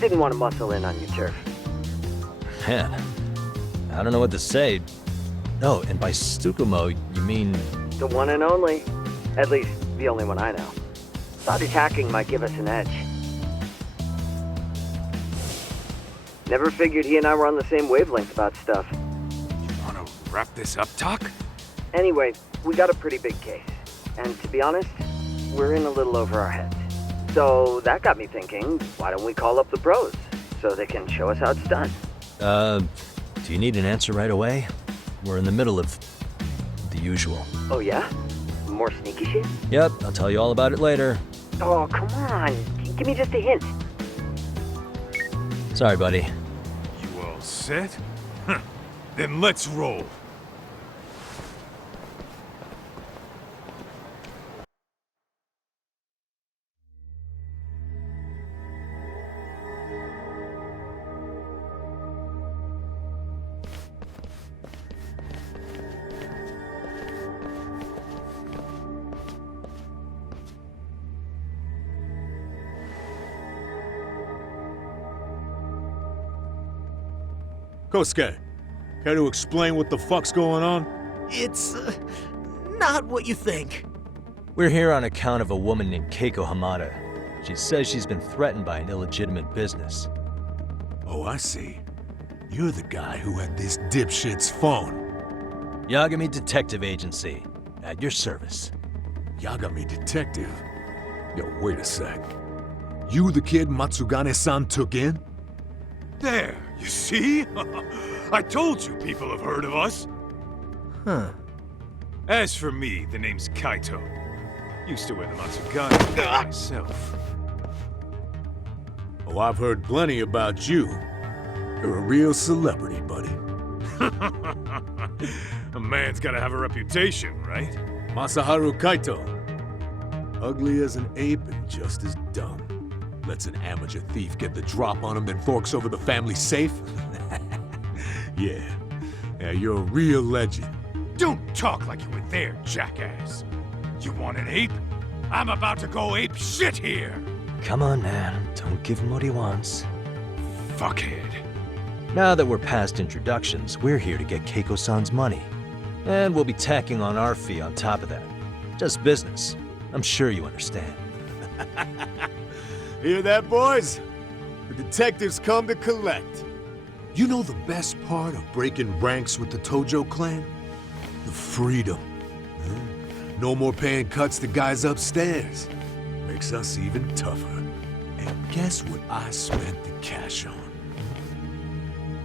Didn't want to muscle in on your turf. Man, I don't know what to say. No, and by Tsukumo, you mean... The one and only. At least, the only one I know. Thought his hacking might give us an edge. Never figured he and I were on the same wavelength about stuff. Wanna wrap this up, Doc? Anyway, we got a pretty big case. And to be honest, we're in a little over our heads. So that got me thinking, why don't we call up the pros so they can show us how it's done? Do you need an answer right away? We're in the middle of the usual. Oh yeah? More sneaky shit? Yep, I'll tell you all about it later. Oh, come on. Give me just a hint. Sorry, buddy. You all set? Huh. Then let's roll. Kosuke, care to explain what the fuck's going on? It's... not what you think. We're here on account of a woman named Keiko Hamada. She says she's been threatened by an illegitimate business. Oh, I see. You're the guy who had this dipshit's phone. Yagami Detective Agency, at your service. Yagami Detective? Yo, wait a sec. You the kid Matsugane-san took in? There, you see? I told you people have heard of us. Huh. As for me, the name's Kaito. Used to wear the Matsugane myself. Oh, I've heard plenty about you. You're a real celebrity, buddy. A man's gotta have a reputation, right? Masaharu Kaito. Ugly as an ape and just as dumb. Lets an amateur thief get the drop on him, then forks over the family safe? Yeah, you're a real legend. Don't talk like you were there, jackass. You want an ape? I'm about to go ape shit here! Come on, man. Don't give him what he wants. Fuckhead. Now that we're past introductions, we're here to get Keiko-san's money. And we'll be tacking on our fee on top of that. Just business. I'm sure you understand. Hear that, boys? The detectives come to collect. You know the best part of breaking ranks with the Tojo clan? The freedom. No more paying cuts to guys upstairs. Makes us even tougher. And guess what I spent the cash on?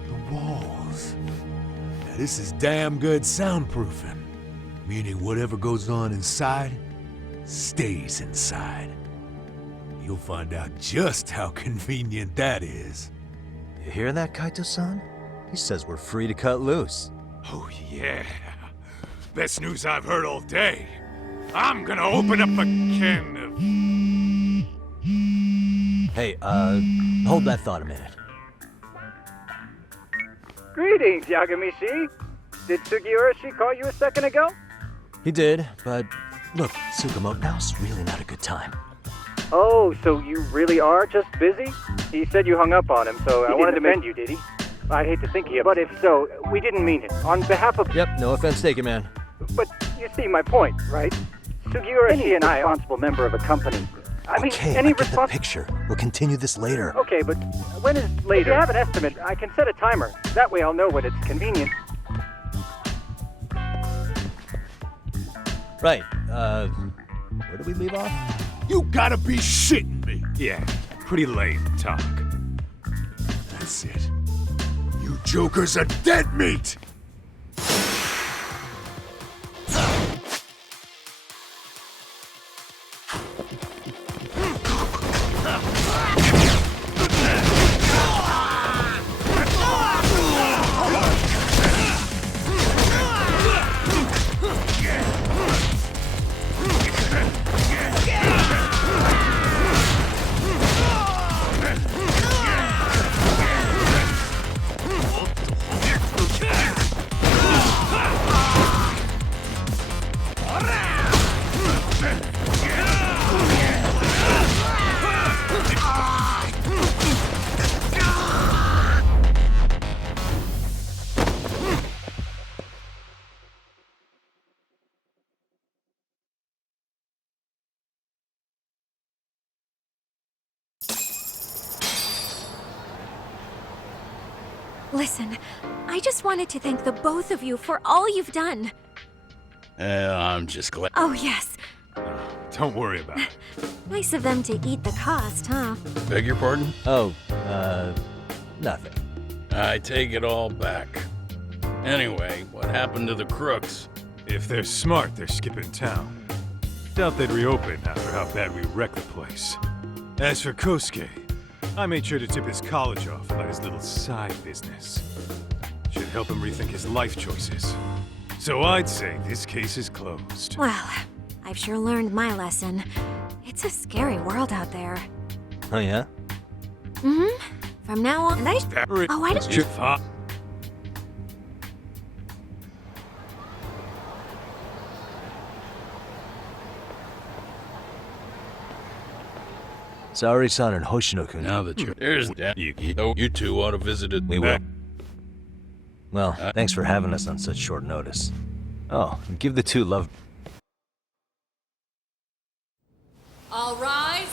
The walls. Now this is damn good soundproofing. Meaning whatever goes on inside, stays inside. You'll find out just how convenient that is. You hear that, Kaito-san? He says we're free to cut loose. Oh yeah. Best news I've heard all day. I'm gonna open up a can of... Hey, hold that thought a minute. Greetings, Yagami-shi. Did Sugiura-shi call you a second ago? He did, but look, Tsukumo, now's really not a good time. Oh, so you really are just busy? He said you hung up on him, so I wanted to mention you, did he? I'd hate to think he... But if so, we didn't mean it. On behalf of... Yep, no offense taken, man. But you see my point, right? Sugiura-shi and I are a responsible member of a company. I mean, Okay, any I get the picture. We'll continue this later. Okay, but when is later? If you have an estimate, I can set a timer. That way I'll know when it's convenient. Right, where did we leave off? You gotta be shitting me! Yeah, pretty lame talk. That's it. You jokers are dead meat! Listen, I just wanted to thank the both of you for all you've done. I'm just glad. Oh, yes. Don't worry about it. Nice of them to eat the cost, huh? Beg your pardon? Oh, nothing. I take it all back. Anyway, what happened to the crooks? If they're smart, they're skipping town. Doubt they'd reopen after how bad we wrecked the place. As for Kosuke, I made sure to tip his college off about his little side business. Should help him rethink his life choices. So I'd say this case is closed. Well, I've sure learned my lesson. It's a scary world out there. Oh, yeah? Mm-hmm. From now on, I just... Saori-san and Hoshino-kun. Now that you're there's that, you two ought to visit it. We will. Well, thanks for having us on such short notice. Oh, and give the two love... All rise.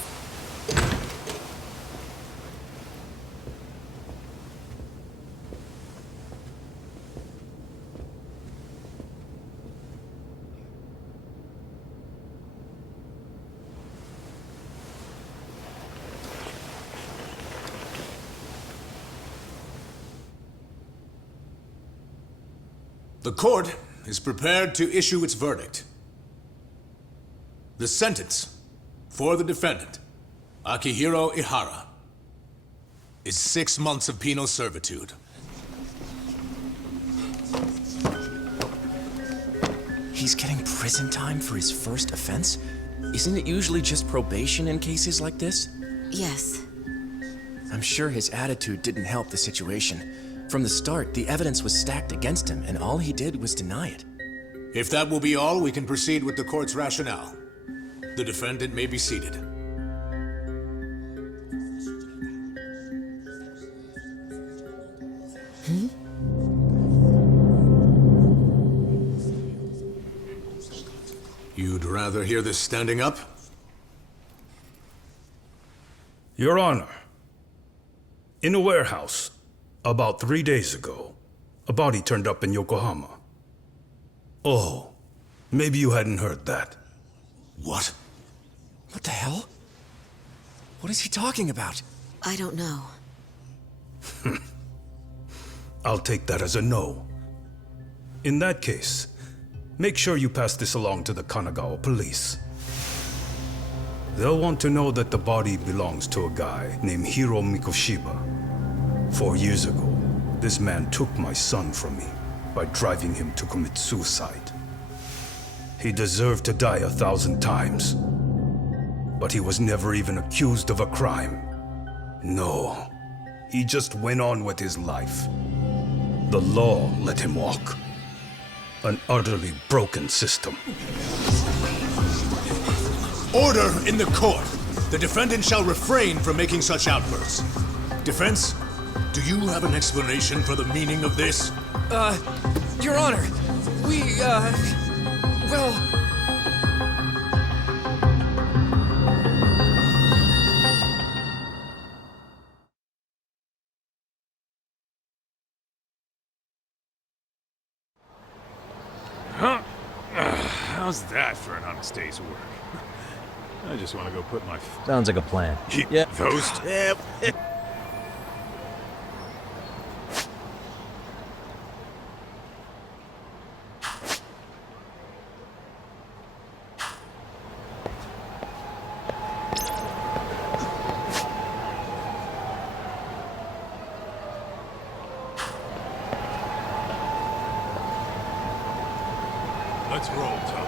The court is prepared to issue its verdict. The sentence for the defendant, Akihiro Ihara, is 6 months of penal servitude. He's getting prison time for his first offense? Isn't it usually just probation in cases like this? Yes. I'm sure his attitude didn't help the situation. From the start, the evidence was stacked against him, and all he did was deny it. If that will be all, we can proceed with the court's rationale. The defendant may be seated. You'd rather hear this standing up? Your Honor, in a warehouse, about 3 days ago, a body turned up in Yokohama. Oh, maybe you hadn't heard that. What? What the hell? What is he talking about? I don't know. I'll take that as a no. In that case, make sure you pass this along to the Kanagawa police. They'll want to know that the body belongs to a guy named Hiro Mikoshiba. 4 years ago, this man took my son from me by driving him to commit suicide. He deserved to die 1,000 times, but he was never even accused of a crime. No, he just went on with his life. The law let him walk. An utterly broken system. Order in the court! The defendant shall refrain from making such outbursts. Defense, do you have an explanation for the meaning of this? Your Honor, well... Huh? How's that for an honest day's work? I just want to go put my... Sounds like a plan. Yeah. Those... Let's roll, Tom.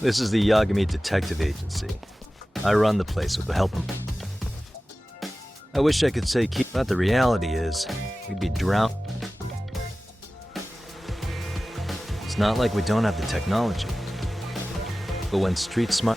This is the Yagami Detective Agency. I run the place with the help of... I wish I could say keep... But the reality is, we'd be drowned. It's not like we don't have the technology. But when street smart...